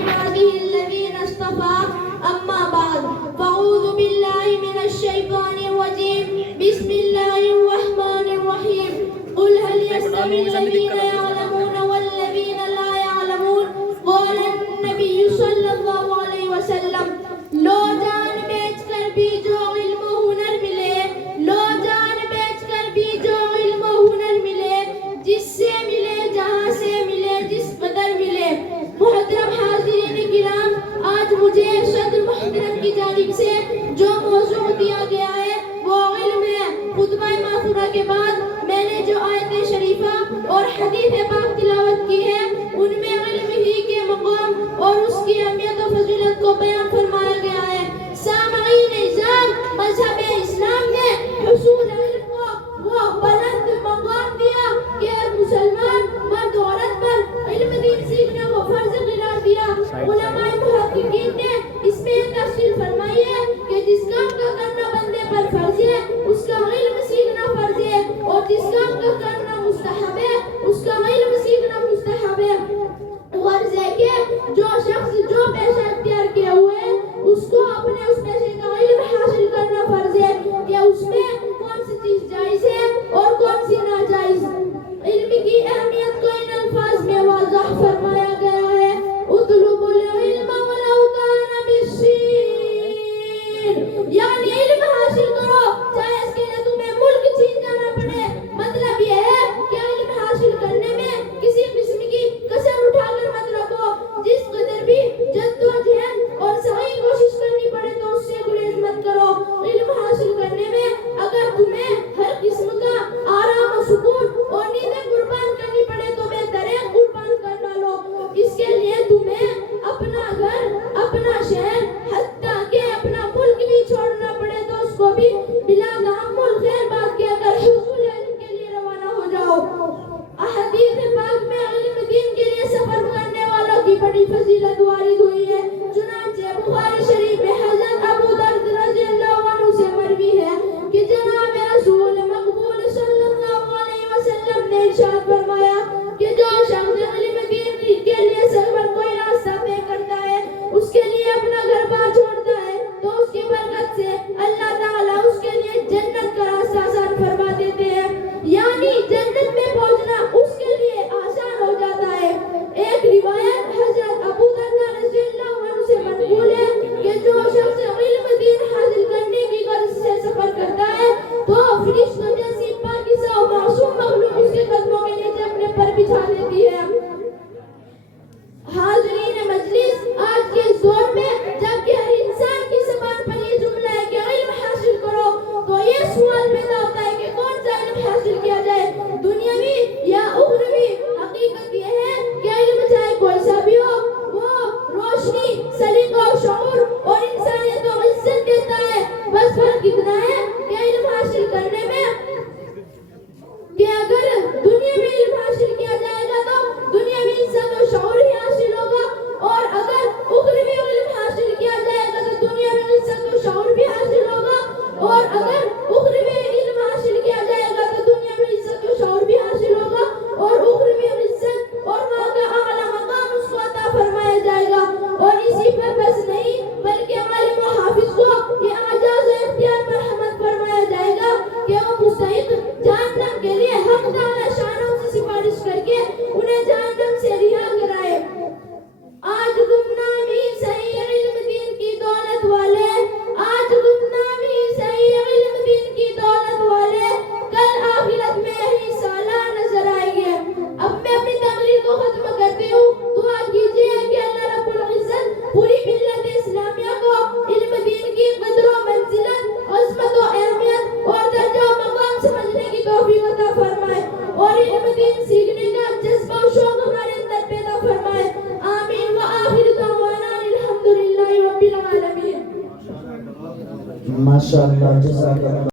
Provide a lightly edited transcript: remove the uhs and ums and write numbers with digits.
عباده الذين اصطفى أما بعد فأعوذ بالله من الشيطان الرجيم بسم الله الرحمن الرحيم قل هل يستوي الذين يعلمون والذين لا يعلمون قال النبي صلى الله عليه وسلم لو جان بیچ کر بھی جو علم و ہنر ملے لو جان بیچ کر بھی جو علم و ہنر ملے جس سے ملے جہاں سے ملے جس قدر ملے. محترم حاضرین کرام, آج مجھے صدر محترم کی جانب سے جو موضوع دیا گیا ہے وہ علم ہے. خطبہ ماثورہ کے بعد میں نے جو آیت شریفہ اور حدیث پاک تلاوت کی ہے ان میں علم ہی کے مقام اور اس کی اہمیت و فضیلت کو بیان فرمایا گیا ہے. سامعین اعزاز, مذہب اسلام نے حصول علم کو وہ بلند مقام دیا کہ مسلمان مرد و عورت پر علم دین سیکھنے کو فرض قرار دیا. علماء محققین نے اس میں تفصیل فرمائی ہے کہ جس کام کا کرنا بندے پر فرض ہے اس کا علم سیکھنا فرض ہے, اور جس کام کا کرنا مستحب ہے اس کا علم سیکھنا مستحب ہے. غرض ہے کہ جو شخص جو پیشہ اختیار کیا ہوئے اس کو اپنے اس پیشے کا علم حاصل کرنا فرض ہے کہ اس میں کون سی چیز جائز ہے اور کون سی ناجائز. علم کی اہمیت کو ان الفاظ میں واضح فرمایا گیا ہے, اطلبوا العلم ولو کان بالسین, یعنی علم حاصل کرو چاہے اس کے لیے تمہیں ملک چھین جانا پڑے. مطلب یہ ہے کہ علم حاصل کرنے میں کسی قسم کی کسر اٹھا کر مت رکھو. جس قدر بھی جدوجہد اور سعی کوشش کرنی پڑے تو اس سے گریز مت کرو. علم حاصل کرنے میں اگر تمہیں ہر قسم کا آرام و سکون اور نیندیں قربان کرنی پڑے تو بہتر ہے قربان کر ڈالو. اس کے لیے تمہیں اپنا گھر, اپنا شہر, حتیٰ کہ اپنا ملک بھی چھوڑنا پڑے تو اس کو بھی بلا تحمل خیر بات کے اگر حصول علم کے لیے روانہ ہو جاؤ. احادیث پاک میں علم دین کے لیے سفر کرنے والوں کی بڑی فضیلت وارد ہوئی ہے. چنانچہ بخاری شریف میں حضرت ابو درد رضی اللہ عنہ سے مروی ہے کہ جناب رسول مقبول صلی اللہ علیہ وسلم نے ارشاد فرمایا کہ جو شخص علم دین کے لیے سفر کوئی راستہ طے کرتا ہے اس کے لیے اپنا گھر بار چھوڑتا ہے تو اس کی برکت سے اللہ تعالیٰ اس کے لیے جنت کا راستہ آسان فرما دیتے ہیں, یعنی جنت میں پہنچنا اس کے لیے آسان ہو جاتا ہے. ایک روایت حضرت ابو درد رضی اللہ عنہ سے منقول ہے کہ جو شخص علم دین حاصل کرنے کی غرض سے سفر کرتا ہے تو فرشتوں جیسی پاکیزہ و معصوم مخلوق اس کے قدموں کے نیچے اپنے پر بچھا دیتی ہے. حاضرین مجلس, آج کے اس دور میں جب کہ ہر انسان کی زبان پر یہ جملہ ہے کہ علم حاصل کرو تو یہ سوال پیدا ہوتا ہے کہ کون سا علم حاصل کیا جائے, دنیاوی یا اخروی. حقیقت یہ ہے کہ علم چاہے کوئی سا بھی ہو وہ روشنی, سلیقہ و شعور اور انسانیت و عزت دیتا ہے. بس فرق اتنا ہے کہ علم حاصل کرنے میں کہ اگر دنیا میں علم حاصل کیا جائے گا تو دنیا میں عزت و شعور ہی حاصل ہوگا, اور اگر اخروی علم حاصل کیا جائے گا تو دنیا میں عزت و شعور بھی حاصل ہوگا, اور اگر اخروی علم حاصل کیا جائے گا تو دنیا میں عزت و شعور بھی حاصل ہوگا, اور اخروی عزت اور وہاں کا اعلیٰ مقام اس کو عطا فرمایا جائے گا. اور اسی پر بس نہیں بلکہ عالم و حافظ کو یہ اعجاز و اختیار پر حمد فرمایا جائے گا کہ وہ مستحق جہنم کے لیے حق تعالی شانوں سے سفارش کر کے انہیں جہنم سے رہا کرائے. آج گمنامی صحیح علم دین کی دولت والے, آج گمنامی صحیح علم دین کی دولت والے کل آخرت میں یہی سالہ نظر آئیں گے. اب میں اپنی تقریر کو ختم کرتی ہوں. دعا کیجیے کہ اللہ رب العزت پوری ملت اسلامیہ کو علم دین کی قدر و منزلت, عظمت و اہمیت اور درجہ و مقام سمجھنے کی توفیق عطا فرمائے, اور علم دین سیکھنے کا جذبہ و شوق ہمارے اندر پیدا فرمائے. آمین. وآخر دعوانا الحمدللہ رب العالمین. ماشاءاللہ, جزاک اللہ.